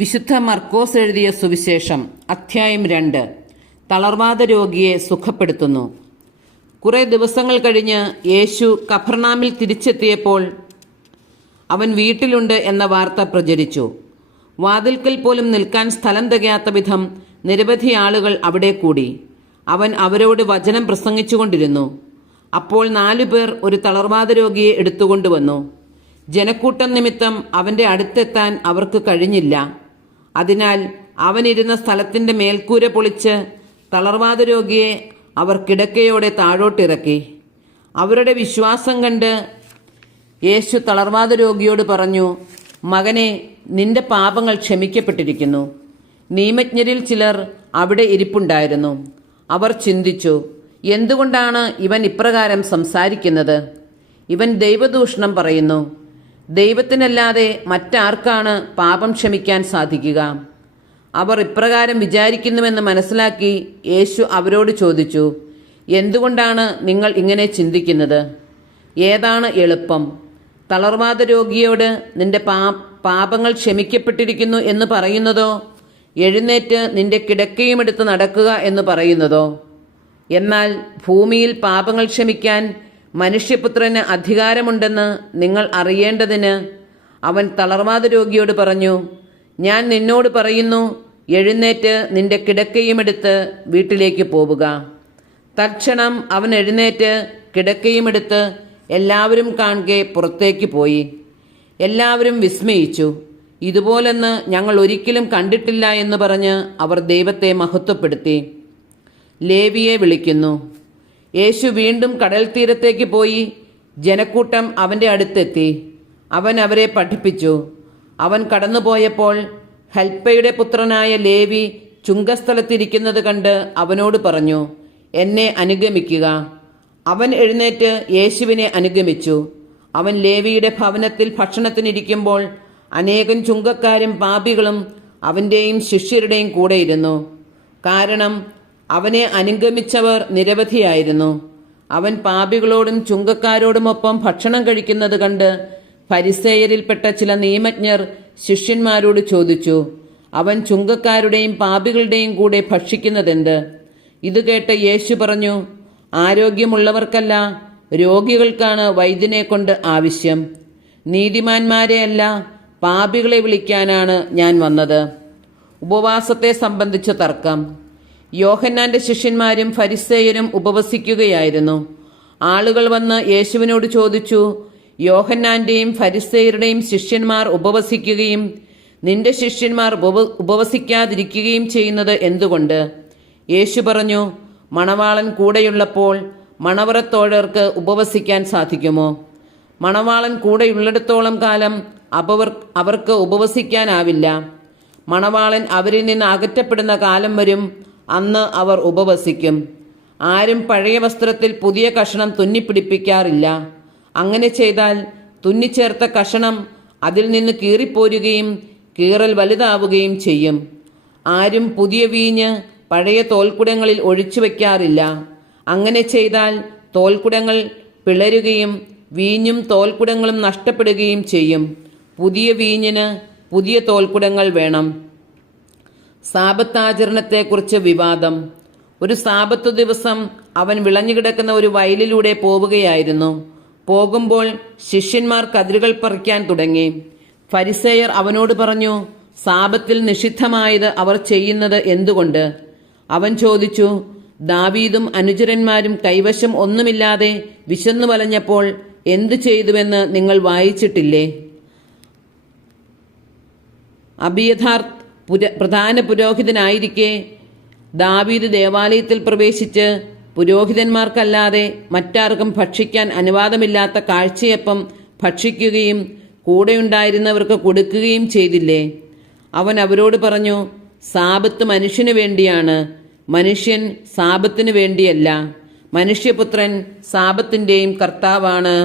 വിശുദ്ധ മർക്കോസ് എഴുതിയ സുവിശേഷം അധ്യായം 2. തളർവാദ രോഗിയെ സുഖപ്പെടുത്തുന്നു. കുറെ ദിവസങ്ങൾ കഴിഞ്ഞ് യേശു കഫർനാമിൽ തിരിച്ചെത്തിയപ്പോൾ അവൻ വീട്ടിലുണ്ട് എന്ന വാർത്ത പ്രചരിച്ചു. വാതിൽക്കൽ പോലും നിൽക്കാൻ സ്ഥലം തികയാത്ത വിധം നിരവധി ആളുകൾ അവിടെ കൂടി. അവൻ അവരോട് വചനം പ്രസംഗിച്ചുകൊണ്ടിരുന്നു. അപ്പോൾ 4 പേർ ഒരു തളർവാദ രോഗിയെ എടുത്തുകൊണ്ടുവന്നു. ജനക്കൂട്ടം നിമിത്തം അവൻ്റെ അടുത്തെത്താൻ അവർക്ക് കഴിഞ്ഞില്ല. അതിനാൽ അവനിരുന്ന സ്ഥലത്തിൻ്റെ മേൽക്കൂര പൊളിച്ച് തളർവാദ രോഗിയെ അവർ കിടക്കയോടെ താഴോട്ടിറക്കി. അവരുടെ വിശ്വാസം കണ്ട് യേശു തളർവാദ രോഗിയോട് പറഞ്ഞു, മകനെ, നിന്റെ പാപങ്ങൾ ക്ഷമിക്കപ്പെട്ടിരിക്കുന്നു. നിയമജ്ഞരിൽ ചിലർ അവിടെ ഇരിപ്പുണ്ടായിരുന്നു. അവർ ചിന്തിച്ചു, എന്തുകൊണ്ടാണ് ഇവൻ ഇപ്രകാരം സംസാരിക്കുന്നത്? ഇവൻ ദൈവദൂഷണം പറയുന്നു. ദൈവത്തിനല്ലാതെ മറ്റാർക്കാണ് പാപം ക്ഷമിക്കാൻ സാധിക്കുക? അവർ ഇപ്രകാരം വിചാരിക്കുന്നുവെന്ന് മനസ്സിലാക്കി യേശു അവരോട് ചോദിച്ചു, എന്തുകൊണ്ടാണ് നിങ്ങൾ ഇങ്ങനെ ചിന്തിക്കുന്നത്? ഏതാണ് എളുപ്പം, തളർവാദ രോഗിയോട് നിന്റെ പാപങ്ങൾ ക്ഷമിക്കപ്പെട്ടിരിക്കുന്നു എന്ന് പറയുന്നതോ, എഴുന്നേറ്റ് നിന്റെ കിടക്കയുമെടുത്ത് നടക്കുക എന്ന് പറയുന്നതോ? എന്നാൽ ഭൂമിയിൽ പാപങ്ങൾ ക്ഷമിക്കാൻ മനുഷ്യപുത്രന് അധികാരമുണ്ടെന്ന് നിങ്ങൾ അറിയേണ്ടതിന് അവൻ തളർവാദ രോഗിയോട് പറഞ്ഞു, ഞാൻ നിന്നോട് പറയുന്നു, എഴുന്നേറ്റ് നിന്റെ കിടക്കയുമെടുത്ത് വീട്ടിലേക്ക് പോവുക. തൽക്ഷണം അവൻ എഴുന്നേറ്റ് കിടക്കയുമെടുത്ത് എല്ലാവരും കാണെ പുറത്തേക്ക് പോയി. എല്ലാവരും വിസ്മയിച്ചു. ഇതുപോലൊന്ന് ഞങ്ങൾ ഒരിക്കലും കണ്ടിട്ടില്ല എന്ന് പറഞ്ഞ് അവർ ദൈവത്തെ മഹത്വപ്പെടുത്തി. ലേവിയെ വിളിക്കുന്നു. യേശു വീണ്ടും കടൽ തീരത്തേക്ക് പോയി. ജനക്കൂട്ടം അവൻ്റെ അടുത്തെത്തി. അവൻ അവരെ പഠിപ്പിച്ചു. അവൻ കടന്നുപോയപ്പോൾ ഹൽപ്പയുടെ പുത്രനായ ലേവി ചുങ്കസ്ഥലത്തിരിക്കുന്നത് കണ്ട് അവനോട് പറഞ്ഞു, എന്നെ അനുഗമിക്കുക. അവൻ എഴുന്നേറ്റ് യേശുവിനെ അനുഗമിച്ചു. അവൻ ലേവിയുടെ ഭവനത്തിൽ ഭക്ഷണത്തിനിരിക്കുമ്പോൾ അനേകം ചുങ്കക്കാരും പാപികളും അവൻ്റെയും ശിഷ്യരുടെയും കൂടെയിരുന്നു. കാരണം അവനെ അനുഗമിച്ചവർ നിരവധിയായിരുന്നു. അവൻ പാപികളോടും ചുങ്കക്കാരോടുമൊപ്പം ഭക്ഷണം കഴിക്കുന്നത് കണ്ട് ഫരിസേയരിൽപ്പെട്ട ചില നിയമജ്ഞർ ശിഷ്യന്മാരോട് ചോദിച്ചു, അവൻ ചുങ്കക്കാരുടെയും പാപികളുടെയും കൂടെ ഭക്ഷിക്കുന്നതെന്ത്? ഇത് കേട്ട് യേശു പറഞ്ഞു, ആരോഗ്യമുള്ളവർക്കല്ല, രോഗികൾക്കാണ് വൈദ്യനെ കൊണ്ട് ആവശ്യം. നീതിമാന്മാരെയല്ല, പാപികളെ വിളിക്കാനാണ് ഞാൻ വന്നത്. ഉപവാസത്തെ സംബന്ധിച്ച തർക്കം. യോഹന്നാന്റെ ശിഷ്യന്മാരും ഫരിസേയരും ഉപവസിക്കുകയായിരുന്നു. ആളുകൾ വന്ന് യേശുവിനോട് ചോദിച്ചു, യോഹന്നാന്റെയും ഫരിസേയരുടെയും ശിഷ്യന്മാർ ഉപവസിക്കുകയും നിന്റെ ശിഷ്യന്മാർ ഉപവസിക്കാതിരിക്കുകയും ചെയ്യുന്നത് എന്തുകൊണ്ട്? യേശു പറഞ്ഞു, മണവാളൻ കൂടെയുള്ളപ്പോൾ മണവറത്തോഴർക്ക് ഉപവസിക്കാൻ സാധിക്കുമോ? മണവാളൻ കൂടെയുള്ളിടത്തോളം കാലം അവർക്ക് ഉപവസിക്കാനാവില്ല. മണവാളൻ അവരിൽ നിന്ന് അകറ്റപ്പെടുന്ന കാലം വരും, അന്ന് അവർ ഉപവസിക്കും. ആരും പഴയ വസ്ത്രത്തിൽ പുതിയ കഷണം തുന്നിപ്പിടിപ്പിക്കാറില്ല. അങ്ങനെ ചെയ്താൽ തുന്നിച്ചേർത്ത കഷണം അതിൽ നിന്ന് കീറിപ്പോരുകയും കീറൽ വലുതാവുകയും ചെയ്യും. ആരും പുതിയ വീഞ്ഞ് പഴയ തോൽക്കുടങ്ങളിൽ ഒഴിച്ചു വയ്ക്കാറില്ല. അങ്ങനെ ചെയ്താൽ തോൽക്കുടങ്ങൾ പിളരുകയും വീഞ്ഞും തോൽക്കുടങ്ങളും നഷ്ടപ്പെടുകയും ചെയ്യും. പുതിയ വീഞ്ഞിന് പുതിയ തോൽക്കുടങ്ങൾ വേണം. സാബത്ത് ആചരണത്തെക്കുറിച്ച് വിവാദം. ഒരു സാബത്ത് ദിവസം അവൻ വിളഞ്ഞുകിടക്കുന്ന ഒരു വയലിലൂടെ പോവുകയായിരുന്നു. പോകുമ്പോൾ ശിഷ്യന്മാർ കതിരുകൾ പറിക്കാൻ തുടങ്ങി. ഫരിസേയർ അവനോട് പറഞ്ഞു, സാബത്തിൽ നിഷിദ്ധമായത് അവർ ചെയ്യുന്നത് എന്തുകൊണ്ട്? അവൻ ചോദിച്ചു, ദാവീദും അനുചരന്മാരും കൈവശം ഒന്നുമില്ലാതെ വിശന്നു വലഞ്ഞപ്പോൾ എന്തു ചെയ്തുവെന്ന് നിങ്ങൾ വായിച്ചിട്ടില്ലേ? അബിയഥാർ പ്രധാന പുരോഹിതനായിരിക്കെ ദാവീദ് ദേവാലയത്തിൽ പ്രവേശിച്ച് പുരോഹിതന്മാർക്കല്ലാതെ മറ്റാർക്കും ഭക്ഷിക്കാൻ അനുവാദമില്ലാത്ത കാഴ്ചയപ്പം ഭക്ഷിക്കുകയും കൂടെയുണ്ടായിരുന്നവർക്ക് കൊടുക്കുകയും ചെയ്തില്ലേ? അവൻ അവരോട് പറഞ്ഞു, സാബത്ത് മനുഷ്യന് വേണ്ടിയാണ്, മനുഷ്യൻ സാബത്തിന് വേണ്ടിയല്ല. മനുഷ്യപുത്രൻ സാബത്തിൻ്റെയും കർത്താവാണ്.